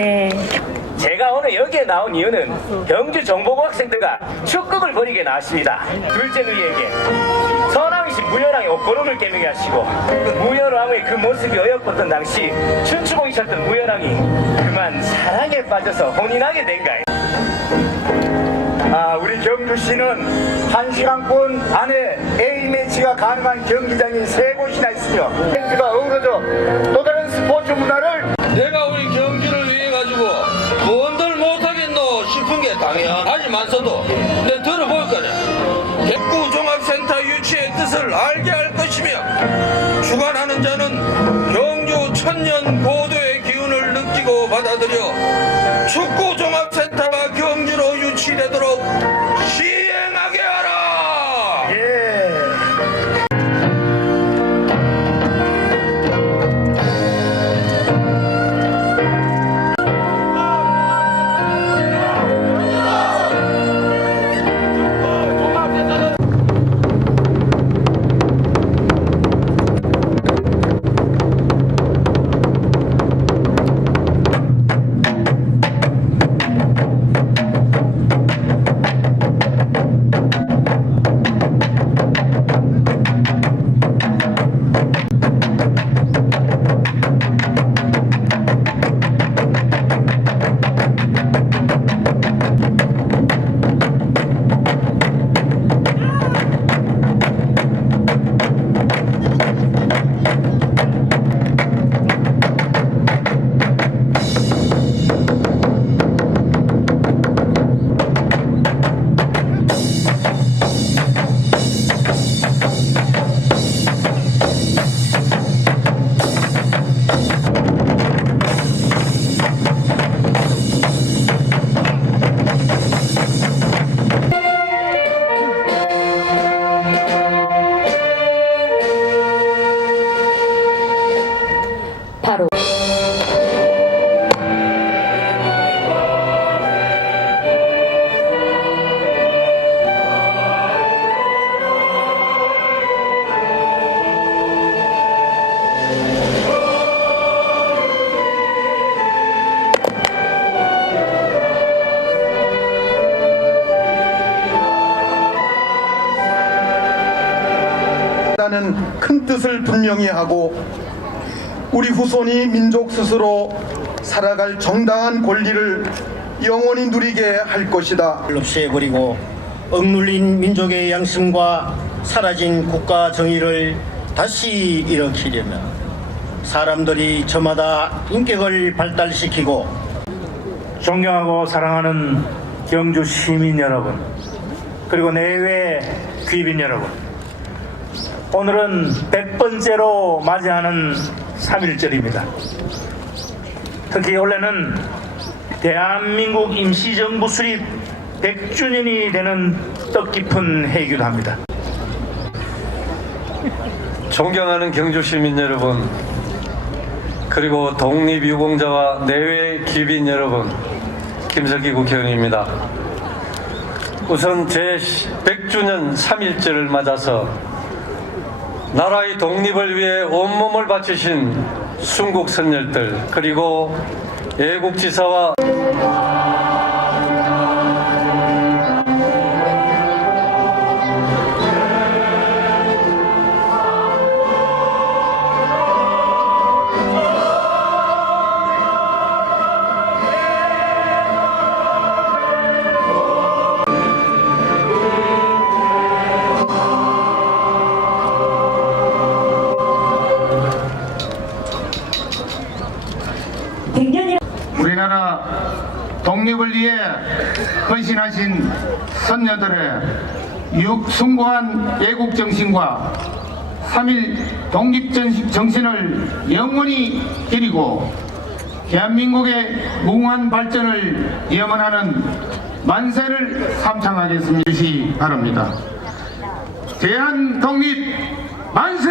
네. 제가 오늘 여기에 나온 이유는 경주 정보고 학생들과 축극을 벌이게 나왔습니다. 둘째 누이에게 서남이신 무열왕의 옷걸음을 깨매게 하시고 무열왕의 그 모습이 어여뻤던 당시 춘추공이셨던 무열왕이 그만 사랑에 빠져서 혼인하게 된가요? 아, 우리 경주시는 한 시간권 안에 A매치가 가능한 경기장이 세 곳이나 있으며 경주가 어우러 3년 고도의 기운을 느끼고 받아들여 축구 종합 다는 큰 뜻을 분명히 하고 우리 후손이 민족 스스로 살아갈 정당한 권리를 영원히 누리게 할 것이다. 없애버리고 억눌린 민족의 양심과 사라진 국가 정의를 다시 일으키려면 사람들이 저마다 인격을 발달시키고 존경하고 사랑하는 경주 시민 여러분, 그리고 내외 귀빈 여러분. 오늘은 100번째로 맞이하는 3.1절입니다. 특히 올해는 대한민국 임시정부 수립 100주년이 되는 뜻깊은 해이기도 합니다. 존경하는 경주 시민 여러분, 그리고 독립유공자와 내외 귀빈 여러분, 김석기 국회의원입니다. 우선 제 100주년 3.1절을 맞아서 나라의 독립을 위해 온몸을 바치신 순국 선열들, 그리고 애국지사와 우리나라 독립을 위해 헌신하신 선녀들의 육 숭고한 애국 정신과 3.1 독립 정신을 영원히 기리고 대한민국의 무궁한 발전을 염원하는 만세를 삼창하겠습니다. 시 바랍니다. 대한 독립 만세!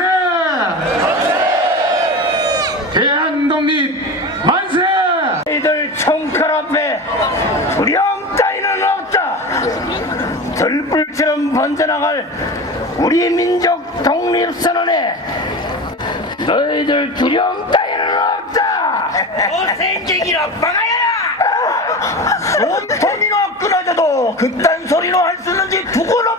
대한 독립 만세! 총칼 앞에 두려움 따위는 없다. 들불처럼 번져나갈 우리 민족 독립선언에 너희들 두려움 따위는 없다. 몸통이나 끊어져도 그딴 소리로 할 수 있는지 두고 보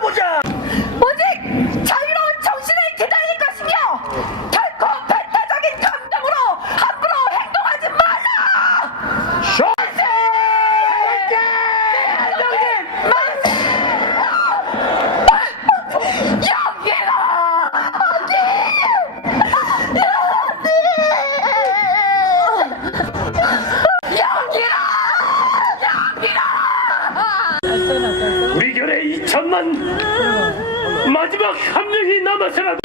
마지막